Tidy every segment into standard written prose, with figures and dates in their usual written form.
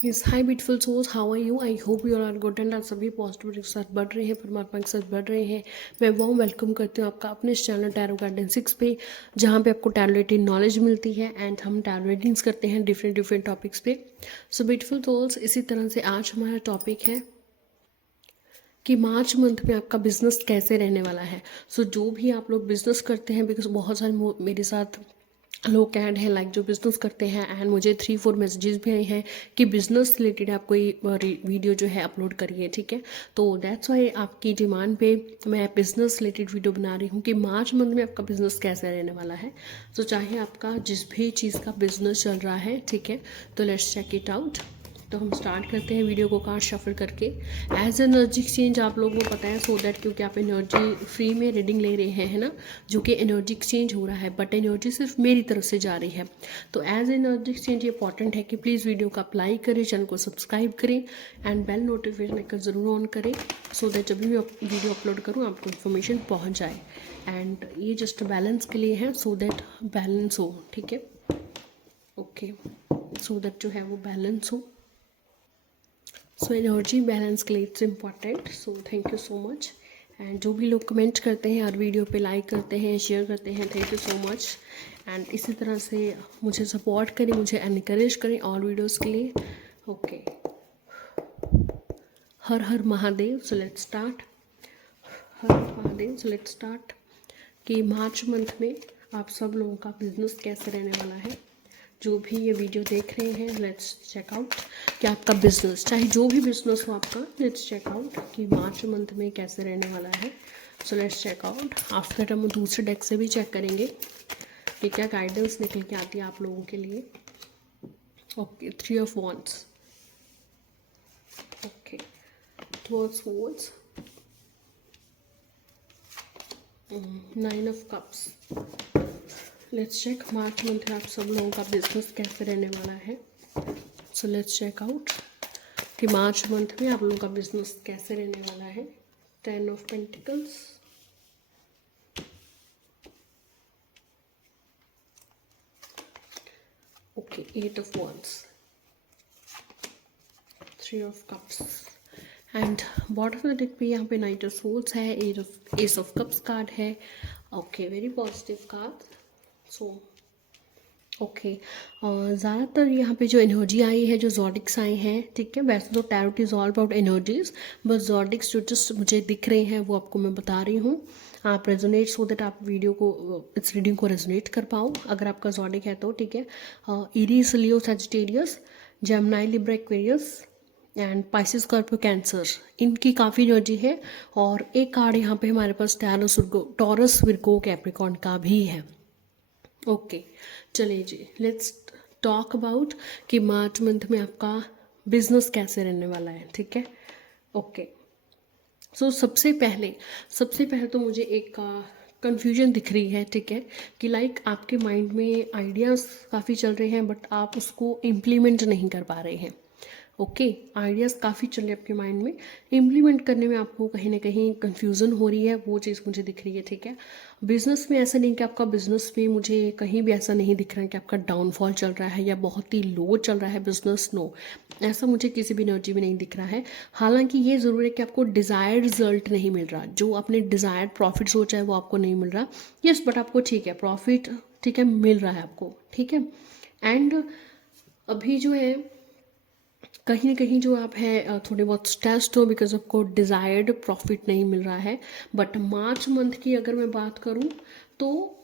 Yes hi beautiful souls, how are you? I hope you are good and आप सभी positivity के साथ बढ़ रहे हैं, परमात्मा के साथ बढ़ रहे हैं। मैं वार्म वेलकम करती हूँ आपका अपने इस चैनल टैरो गार्डन 6 पे, जहाँ पे आपको टैरो रिलेटेड नॉलेज मिलती है एंड हम टैरो रीडिंग्स करते हैं डिफरेंट डिफरेंट टॉपिक्स पे। सो ब्यूटीफुल सोल्स, इसी तरह से आज हमारा टॉपिक है कि मार्च मंथ में आपका बिजनेस कैसे रहने वाला है। सो जो भी आप लोग बिजनेस करते हैं, बिकॉज बहुत सारे मेरे साथ लोग ऐड हैं लाइक जो बिजनेस करते हैं, एंड मुझे 3-4 मैसेजेस भी आए हैं कि बिजनेस रिलेटेड आप कोई वीडियो जो है अपलोड करिए, ठीक है। तो दैट्स वाई आपकी डिमांड पे मैं बिजनेस रिलेटेड वीडियो बना रही हूँ कि मार्च मंथ में आपका बिजनेस कैसे रहने वाला है। तो चाहे आपका जिस भी चीज़ का बिजनेस चल रहा है, ठीक है, तो लेट्स चेक इट आउट। तो हम स्टार्ट करते हैं वीडियो को कार्ड शफल करके। एज एनर्जी एक्सचेंज आप लोगों को पता है, सो दैट क्योंकि आप एनर्जी फ्री में रीडिंग ले रहे हैं, है ना, जो कि एनर्जी एक्सचेंज हो रहा है, बट एनर्जी सिर्फ मेरी तरफ से जा रही है। तो एज एनर्जी एक्सचेंज ये इंपॉर्टेंट है कि प्लीज़ वीडियो को आप लाइक करें, चैनल को सब्सक्राइब करें एंड बेल नोटिफिकेशन आइकन ज़रूर ऑन करें, सो दैट जब भी मैं वीडियो अपलोड करूँ आपको इन्फॉर्मेशन पहुँच जाए। एंड ये जस्ट बैलेंस के लिए है, सो दैट बैलेंस हो, ठीक है, ओके, सो दैट जो है वो बैलेंस हो। सो एनर्जी बैलेंस के लिए it's important, so thank you so much. And जो भी लोग कमेंट करते हैं हर वीडियो पे, लाइक करते हैं, शेयर करते हैं, thank you so much. And इसी तरह से मुझे सपोर्ट करें, मुझे एनकरेज करें और वीडियोस के लिए, okay. Her her Mahadev, so let's start. Her her Mahadev, so let's start. कि मार्च मंथ में आप सब लोगों का बिजनेस कैसे रहने वाला है। जो भी ये वीडियो देख रहे हैं, लेट्स चेक आउट कि आपका बिजनेस, चाहे जो भी बिजनेस हो आपका, लेट्स चेक आउट कि मार्च मंथ में कैसे रहने वाला है। So let's check out. After that हम दूसरे डेक से भी चेक करेंगे कि क्या गाइडेंस निकल के आती है आप लोगों के लिए। Okay, 3 of wands, okay, 2 of swords, 9 of cups। Let's check March month में आप सब लोगों का बिजनेस कैसे रहने वाला है। सो लेट्स चेक आउट कि मार्च मंथ में आप लोगों का बिजनेस कैसे रहने वाला है। 10 of Pentacles, okay, 8 of Wands, 3 of Cups and bottom of the deck पे यहाँ पे नाइट ऑफ सोल्स है, एस ऑफ कप्स कार्ड है, okay, very positive card. So okay, ज़्यादातर यहाँ पे जो एनर्जी आई है, जो जॉडिक्स आए हैं, ठीक है, वैसे तो tarot is all about energies, बस जॉडिक्स जो जस्ट मुझे दिख रहे हैं वो आपको मैं बता रही हूँ। आप रेजोनेट, सो दैट आप वीडियो को, इस रीडिंग को रेजोनेट कर पाओ अगर आपका जॉडिक है तो, ठीक है। Aries, Leo, Sagittarius, Gemini, Libra, Aquarius and Pisces, Scorpio, Cancer, इनकी काफ़ी एनर्जी है। और एक कार्ड यहाँ पे हमारे पास टॉरस, विर्गो, कैप्रिकॉर्न का भी है, ओके। चलिए जी, लेट्स टॉक अबाउट कि मार्च मंथ में आपका बिजनेस कैसे रहने वाला है, ठीक है, ओके। सो सबसे पहले तो मुझे एक कन्फ्यूजन दिख रही है, ठीक है, कि लाइक आपके माइंड में आइडियाज़ काफ़ी चल रहे हैं बट आप उसको इम्प्लीमेंट नहीं कर पा रहे हैं, ओके। आइडियाज़ काफ़ी चल रहे हैं आपके माइंड में, इम्प्लीमेंट करने में आपको कहीं ना कहीं कन्फ्यूज़न हो रही है, वो चीज़ मुझे दिख रही है, ठीक है। बिजनेस में ऐसा नहीं कि आपका बिजनेस में, मुझे कहीं भी ऐसा नहीं दिख रहा है कि आपका डाउनफॉल चल रहा है या बहुत ही लो चल रहा है बिजनेस, नो, ऐसा मुझे किसी भी एनर्जी में नहीं दिख रहा है। हालांकि ये ज़रूर है कि आपको डिज़ायर्ड रिजल्ट नहीं मिल रहा, जो आपने डिज़ायर्ड प्रॉफिट सोचा है वो आपको नहीं मिल रहा, यस, बट आपको ठीक है प्रॉफिट, ठीक है, मिल रहा है आपको, ठीक है। एंड अभी जो है कहीं ना कहीं जो आप है थोड़े बहुत स्ट्रेस्ड हो बिकॉज आपको डिज़ायर्ड प्रॉफिट नहीं मिल रहा है। बट मार्च मंथ की अगर मैं बात करूँ तो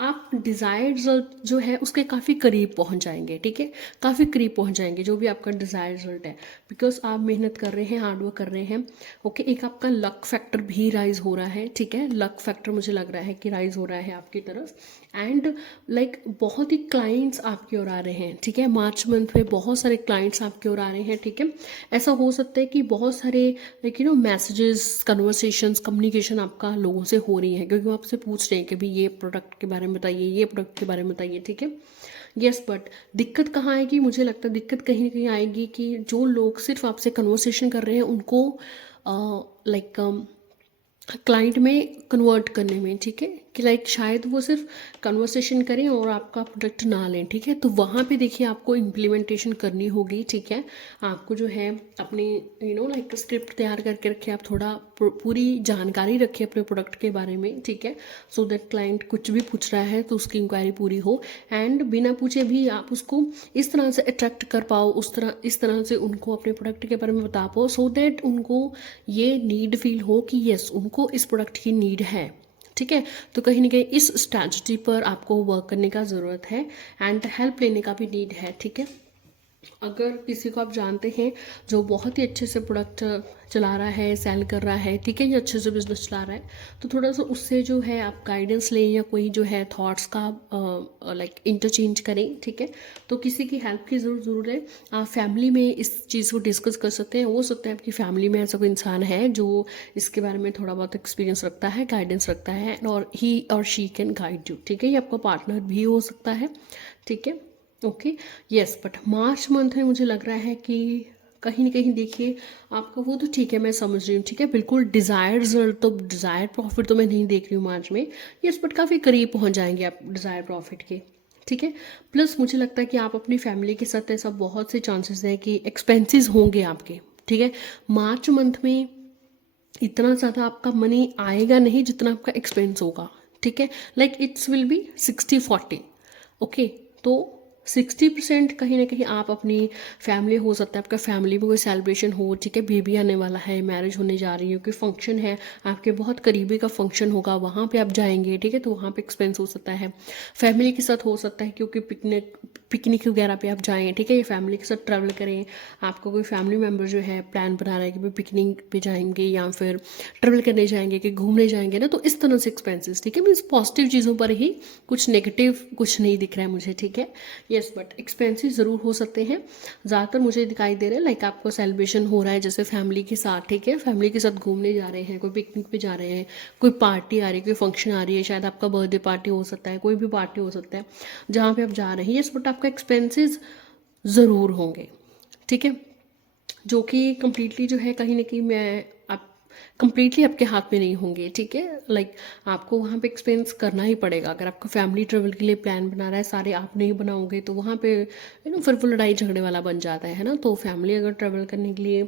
आप डिज़ायर्ड रिजल्ट जो है उसके काफ़ी करीब पहुंच जाएंगे, ठीक है, काफ़ी करीब पहुंच जाएंगे जो भी आपका डिज़ायर्ड रिजल्ट है, बिकॉज आप मेहनत कर रहे हैं, हार्डवर्क कर रहे हैं, ओके। एक आपका लक फैक्टर भी राइज हो रहा है, ठीक है, लक फैक्टर मुझे लग रहा है कि राइज हो रहा है आपकी तरफ। एंड लाइक बहुत ही क्लाइंट्स आपकी ओर आ रहे हैं, ठीक है, मार्च मंथ में बहुत सारे क्लाइंट्स आपकी ओर आ रहे हैं, ठीक है। ऐसा हो सकता है कि बहुत सारे लाइक मैसेजेस, कन्वर्सेशंस, कम्युनिकेशन आपका लोगों से हो रही है, क्योंकि वो आपसे पूछ रहे हैं कि भाई ये प्रोडक्ट के बारे में बताइए, ये प्रोडक्ट के बारे में बताइए, ठीक है। यस, बट दिक्कत कहाँ आएगी, मुझे लगता है दिक्कत कहीं ना कहीं आएगी कि जो लोग सिर्फ आपसे कन्वर्सेशन कर रहे हैं उनको लाइक क्लाइंट में कन्वर्ट करने में, ठीक है, कि लाइक शायद वो सिर्फ कन्वर्सेशन करें और आपका प्रोडक्ट ना लें, ठीक है। तो वहाँ पे देखिए आपको इम्प्लीमेंटेशन करनी होगी, ठीक है। आपको जो है अपनी लाइक स्क्रिप्ट तैयार करके रखें, आप थोड़ा पूरी जानकारी रखें अपने प्रोडक्ट के बारे में, ठीक है। सो दैट क्लाइंट कुछ भी पूछ रहा है तो उसकी इंक्वायरी पूरी हो, एंड बिना पूछे भी आप उसको इस तरह से अट्रैक्ट कर पाओ, इस तरह से उनको अपने प्रोडक्ट के बारे में बता पाओ, सो दैट उनको ये नीड फील हो कि यस उनको इस प्रोडक्ट की नीड है, ठीक है। तो कहीं ना कहीं इस स्ट्रैटेजी पर आपको वर्क करने का ज़रूरत है, एंड हेल्प लेने का भी नीड है, ठीक है। अगर किसी को आप जानते हैं जो बहुत ही अच्छे से प्रोडक्ट चला रहा है, सेल कर रहा है, ठीक है, या अच्छे से बिजनेस चला रहा है, तो थोड़ा सा उससे जो है आप गाइडेंस लें या कोई जो है थॉट्स का लाइक इंटरचेंज करें, ठीक है। तो किसी की हेल्प की ज़रूर है। आप फैमिली में इस चीज़ को डिस्कस कर सकते हैं, हो सकता है आपकी फैमिली में ऐसा कोई इंसान है जो इसके बारे में थोड़ा बहुत एक्सपीरियंस रखता है, गाइडेंस रखता है, और ही और शी कैन गाइड यू, ठीक है। ये आपका पार्टनर भी हो सकता है, ठीक है। Okay, yes, but March month में मुझे लग रहा है कि कहीं ना कहीं देखिए आपका वो तो ठीक है, मैं समझ रही हूँ, ठीक है, बिल्कुल डिज़ायर्ड रिजल्ट तो डिज़ायर्ड प्रॉफिट तो मैं नहीं देख रही हूँ मार्च में, यस, बट काफ़ी करीब पहुँच जाएंगे आप डिज़ायर्ड प्रॉफिट के, ठीक है। प्लस मुझे लगता है कि आप अपनी फैमिली के साथ ऐसा बहुत से चांसेस हैं कि एक्सपेंसेस होंगे आपके, ठीक है। मार्च मंथ में इतना ज़्यादा आपका मनी आएगा नहीं जितना आपका एक्सपेंस होगा, ठीक है। Like it's will be 60-40, okay. तो 60% कहीं ना कहीं आप अपनी फैमिली, हो सकता है आपका फैमिली में कोई सेलिब्रेशन हो, ठीक है, बेबी आने वाला है, मैरिज होने जा रही है, कोई फंक्शन है, आपके बहुत करीबी का फंक्शन होगा, वहाँ पे आप जाएंगे, ठीक है, तो वहाँ पे एक्सपेंस हो सकता है। फैमिली के साथ हो सकता है क्योंकि पिकनिक वगैरह पे आप जाएँ, ठीक है, ये फैमिली के साथ ट्रैवल करें, आपको कोई फैमिली मेम्बर जो है प्लान बना रहा है कि भाई पिकनिक पे जाएंगे या फिर ट्रैवल करने जाएंगे कि घूमने जाएंगे ना, तो इस तरह से एक्सपेंसेस, ठीक है। मीन्स पॉजिटिव चीज़ों पर ही, कुछ नेगेटिव कुछ नहीं दिख रहा है मुझे, ठीक है। यस, बट एक्सपेंसिव ज़रूर हो सकते हैं, ज़्यादातर मुझे दिखाई दे रहा है लाइक आपको सेलिब्रेशन हो रहा है जैसे फैमिली के साथ, ठीक है, फैमिली के साथ घूमने जा रहे हैं, कोई पिकनिक पे जा रहे हैं, कोई पार्टी आ रही है, कोई फंक्शन आ रही है, शायद आपका बर्थडे पार्टी हो सकता है, कोई भी पार्टी हो सकता है जहाँ पे आप जा रहे हैं, यस, बट आपका एक्सपेंसेस ज़रूर होंगे, ठीक है, जो कि कम्प्लीटली जो है कहीं ना कहीं मैं आप कम्प्लीटली आपके हाथ में नहीं होंगे, ठीक है। लाइक आपको वहाँ पे एक्सपेंस करना ही पड़ेगा, अगर आपका फैमिली ट्रेवल के लिए प्लान बना रहा है, सारे आप नहीं बनाओगे तो वहाँ पे फिर वो लड़ाई झगड़े वाला बन जाता है ना। तो फैमिली अगर ट्रेवल करने के लिए,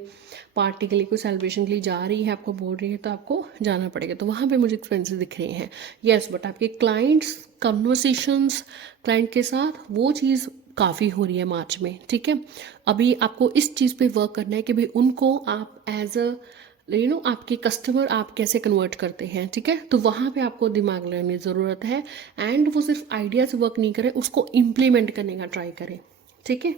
पार्टी के लिए, कोई सेलिब्रेशन के लिए जा रही है, आपको बोल रही है, तो आपको जाना पड़ेगा, तो वहाँ पे मुझे एक्सपेंसेस दिख रहे हैं, यस। बट आपके क्लाइंट्स कन्वर्सेशंस क्लाइंट के साथ वो चीज़ काफ़ी हो रही है मार्च में, ठीक है। अभी आपको इस चीज़ पे वर्क करना है कि भाई उनको आप एज अ आपके कस्टमर आप कैसे कन्वर्ट करते हैं, ठीक है। तो वहाँ पे आपको दिमाग लगाने की ज़रूरत है, एंड वो सिर्फ आइडिया से वर्क नहीं करें, उसको इम्प्लीमेंट करने का ट्राई करें, ठीक है।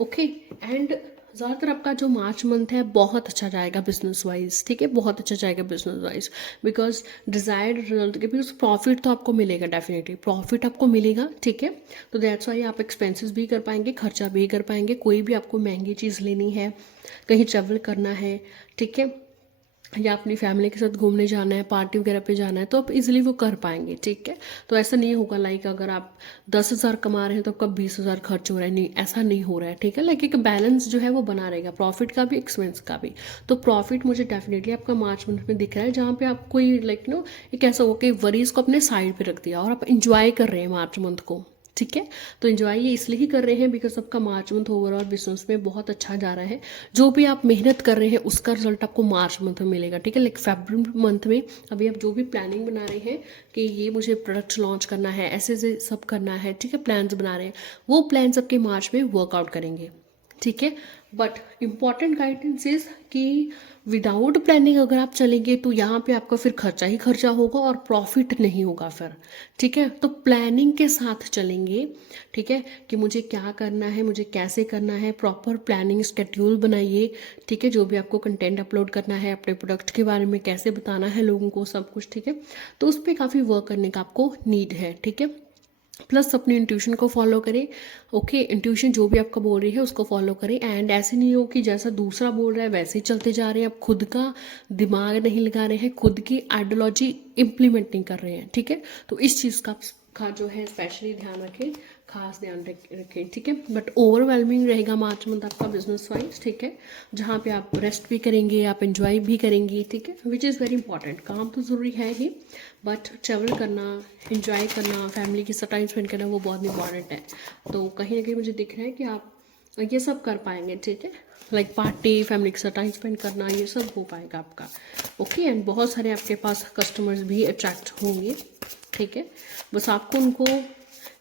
ओके, एंड ज़्यादातर आपका जो मार्च मंथ है बहुत अच्छा जाएगा बिजनेस वाइज, ठीक है, बहुत अच्छा जाएगा business wise, because desired result के बिकॉज प्रॉफिट तो आपको मिलेगा, डेफिनेटली प्रॉफिट आपको मिलेगा, ठीक है। तो दैट्स वाई आप एक्सपेंसेस भी कर पाएंगे, खर्चा भी कर पाएंगे, कोई भी आपको महंगी चीज़ लेनी है, कहीं ट्रैवल करना है, ठीक है, या अपनी फैमिली के साथ घूमने जाना है, पार्टी वगैरह पे जाना है, तो आप इजीली वो कर पाएंगे, ठीक है। तो ऐसा नहीं होगा लाइक अगर आप 10,000 कमा रहे हैं तो आपका 20,000 खर्च हो रहा है, नहीं, ऐसा नहीं हो रहा है, ठीक है। लाइक एक बैलेंस जो है वो बना रहेगा, प्रॉफिट का भी, एक्सपेंस का भी। तो प्रॉफिट मुझे डेफिनेटली आपका मार्च मंथ में दिख रहा है, जहाँ पे आप कोई लाइक एक ऐसा हो कि वरीज को अपने साइड पे रख दिया और आप इंजॉय कर रहे हैं मार्च मंथ को, ठीक है। तो इन्जॉय ये इसलिए ही कर रहे हैं बिकॉज आपका मार्च मंथ ओवरऑल बिजनेस में बहुत अच्छा जा रहा है, जो भी आप मेहनत कर रहे हैं उसका रिजल्ट आपको मार्च मंथ में मिलेगा, ठीक है। लाइक फरवरी मंथ में अभी आप जो भी प्लानिंग बना रहे हैं कि ये मुझे प्रोडक्ट लॉन्च करना है, ऐसे से सब करना है, ठीक है, प्लान्स बना रहे हैं, वो प्लान्स आपके मार्च में वर्कआउट करेंगे, ठीक है। बट इम्पॉर्टेंट गाइडेंस इज कि विदाउट प्लानिंग अगर आप चलेंगे तो यहाँ पे आपका फिर खर्चा ही खर्चा होगा और प्रॉफिट नहीं होगा फिर, ठीक है। तो प्लानिंग के साथ चलेंगे, ठीक है, कि मुझे क्या करना है, मुझे कैसे करना है, प्रॉपर प्लानिंग स्केड्यूल बनाइए, ठीक है। जो भी आपको कंटेंट अपलोड करना है, अपने प्रोडक्ट के बारे में कैसे बताना है लोगों को, सब कुछ, ठीक है। तो उस पर काफ़ी वर्क करने का आपको नीड है, ठीक है। प्लस अपनी इंट्यूशन को फॉलो करें, ओके, इंट्यूशन जो भी आपका बोल रही है उसको फॉलो करें, एंड ऐसे नहीं हो कि जैसा दूसरा बोल रहा है वैसे ही चलते जा रहे हैं, आप खुद का दिमाग नहीं लगा रहे हैं, खुद की आइडियोलॉजी इम्प्लीमेंट नहीं कर रहे हैं, ठीक है। तो इस चीज़ का जो है स्पेशली ध्यान रखें, खास ध्यान रखें, ठीक है। बट ओवरवेलमिंग रहेगा मार्च मंथ आपका बिजनेस वाइज, ठीक है, जहाँ पे आप रेस्ट भी करेंगे, आप एंजॉय भी करेंगे, ठीक है, विच इज़ वेरी इंपॉर्टेंट। काम तो ज़रूरी है ही, बट ट्रैवल करना, एंजॉय करना, फैमिली के साथ टाइम स्पेंड करना, वो बहुत इंपॉर्टेंट है। तो कहीं ना कहीं मुझे दिख रहा है कि आप ये सब कर पाएंगे, ठीक है, लाइक पार्टी, फैमिली के साथ टाइम स्पेंड करना, ये सब हो पाएगा आपका। ओके, एंड बहुत सारे आपके पास कस्टमर्स भी अट्रैक्ट होंगे, ठीक है। बस आपको उनको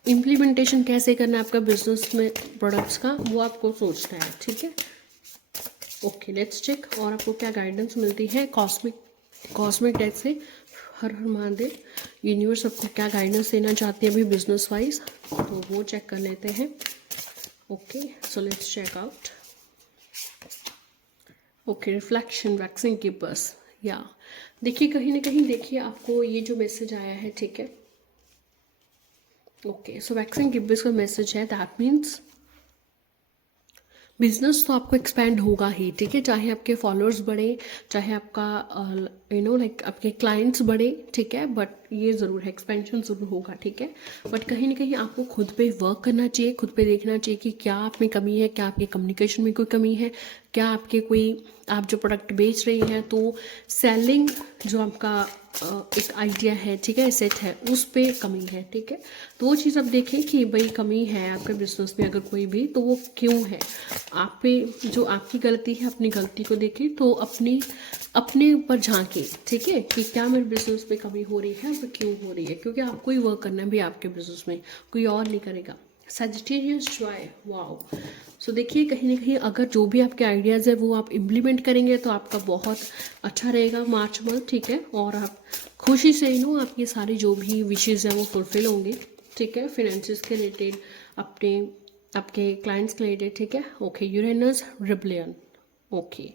इम्प्लीमेंटेशन कैसे करना है आपका बिजनेस में प्रोडक्ट्स का, वो आपको सोचना है, ठीक है। ओके, लेट्स चेक और आपको क्या गाइडेंस मिलती है कॉस्मिक डेक से। हर हर महादेव, यूनिवर्स आपको क्या गाइडेंस देना चाहती है अभी बिजनेस वाइज, तो वो चेक कर लेते हैं। Okay, so let's check out. Okay, reflection, waxing keepers, या देखिए कहीं ना कहीं देखिए आपको ये जो मैसेज आया है, ठीक है। ओके, सो वैक्सिंग कीपर्स का मैसेज है, दैट मीन्स बिजनेस तो आपको एक्सपेंड होगा ही, ठीक है, चाहे आपके फॉलोअर्स बढ़े, चाहे आपका लाइक आपके क्लाइंट्स बढ़े, ठीक है, बट ये ज़रूर है एक्सपेंशन ज़रूर होगा, ठीक है। बट कहीं ना कहीं आपको खुद पे वर्क करना चाहिए, खुद पे देखना चाहिए कि क्या आप में कमी है, क्या आपके कम्युनिकेशन में कोई कमी है, क्या आपके कोई आप जो प्रोडक्ट बेच रही हैं तो सेलिंग जो आपका एक आइडिया है, ठीक है, सेट है, उस पे कमी है, ठीक है। तो वो चीज़ आप देखें कि भाई कमी है आपके बिजनेस में अगर कोई भी, तो वो क्यों है, आप पे जो आपकी गलती है अपनी गलती को देखें, तो अपने ऊपर झांके, ठीक है, कि क्या मेरे बिजनेस में कमी हो रही है और क्यों हो रही है, क्योंकि आपको ही वर्क करना है भी आपके बिजनेस में, कोई और नहीं करेगा। Sagittarius Joy, wow. सो देखिए कहीं ना कहीं अगर जो भी आपके आइडियाज़ है वो आप इम्प्लीमेंट करेंगे तो आपका बहुत अच्छा रहेगा मार्च मंथ, ठीक है, और आप खुशी से आपकी सारी जो भी विशेज़ हैं वो फुलफिल होंगे, ठीक है, फिनेंसिस के रिलेटेड, अपने आपके क्लाइंट्स के रिलेटेड, ठीक है। Okay, Uranus rebellion, okay.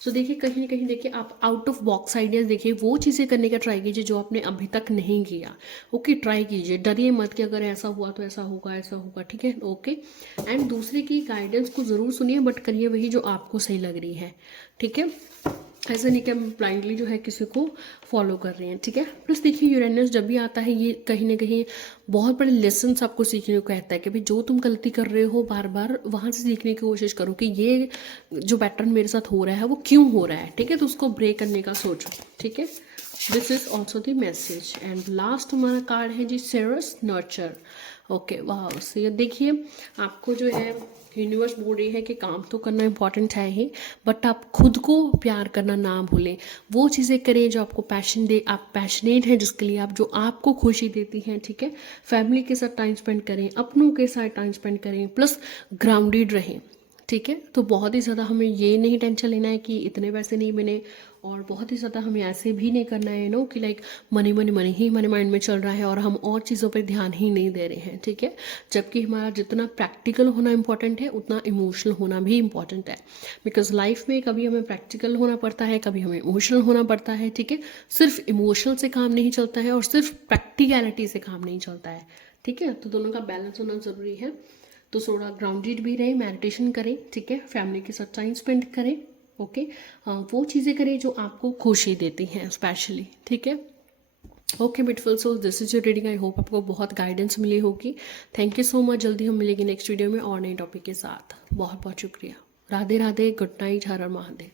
So देखिए कहीं ना कहीं देखिए आप आउट ऑफ बॉक्स आइडियाज़ देखिए, वो चीज़ें करने का ट्राई कीजिए जो आपने अभी तक नहीं किया। ओके, ट्राई कीजिए, डरिए मत कि अगर ऐसा हुआ तो ऐसा होगा, ठीक है। ओके, एंड दूसरे की गाइडेंस को ज़रूर सुनिए, बट करिए वही जो आपको सही लग रही है, ठीक है। ऐसा नहीं कि हम ब्लाइंडली जो है किसी को फॉलो कर रहे हैं, ठीक है। प्लस देखिए यूरेनस जब भी आता है ये कहीं ना कहीं बहुत बड़े लेसन्स आपको सीखने को कहता है कि भाई जो तुम गलती कर रहे हो बार बार वहाँ से सीखने की कोशिश करो कि ये जो पैटर्न मेरे साथ हो रहा है वो क्यों हो रहा है, ठीक है, तो उसको ब्रेक करने का सोचो, ठीक है। This is also the message. And last हमारा कार्ड है जी, सेरस नर्चर। ओके, वाह, सो ये देखिए आपको जो है यूनिवर्स बोल रही है कि काम तो करना इंपॉर्टेंट है ही, बट आप खुद को प्यार करना ना भूलें, वो चीज़ें करें जो आपको पैशन दे, आप पैशनेट हैं जिसके लिए, आप जो आपको खुशी देती हैं, ठीक है। फैमिली के साथ टाइम स्पेंड करें, अपनों के साथ टाइम स्पेंड करें, प्लस ग्राउंडेड रहें, ठीक है। तो बहुत ही ज़्यादा हमें ये नहीं टेंशन लेना है कि इतने पैसे नहीं मिले, और बहुत ही ज़्यादा हमें ऐसे भी नहीं करना है कि लाइक मनी मनी मनी ही हमारे माइंड में चल रहा है और हम और चीज़ों पर ध्यान ही नहीं दे रहे हैं, ठीक है। जबकि हमारा जितना प्रैक्टिकल होना इंपॉर्टेंट है उतना इमोशनल होना भी इंपॉर्टेंट है, बिकॉज लाइफ में कभी हमें प्रैक्टिकल होना पड़ता है, कभी हमें इमोशनल होना पड़ता है, ठीक है। सिर्फ इमोशनल से काम नहीं चलता है और सिर्फ प्रैक्टिकलिटी से काम नहीं चलता है, ठीक है। तो दोनों का बैलेंस होना ज़रूरी है। तो थोड़ा ग्राउंडेड भी रहें, मेडिटेशन करें, ठीक है, फैमिली के साथ टाइम स्पेंड करें, ओके। वो चीज़ें करें जो आपको खुशी देती हैं स्पेशली, ठीक है। Okay beautiful, so this is your reading. I hope आपको बहुत गाइडेंस मिली होगी। Thank you so much. जल्दी हम मिलेंगे नेक्स्ट वीडियो में और नए टॉपिक के साथ। बहुत बहुत शुक्रिया। राधे राधे, गुड नाइट, हर हर महादेव।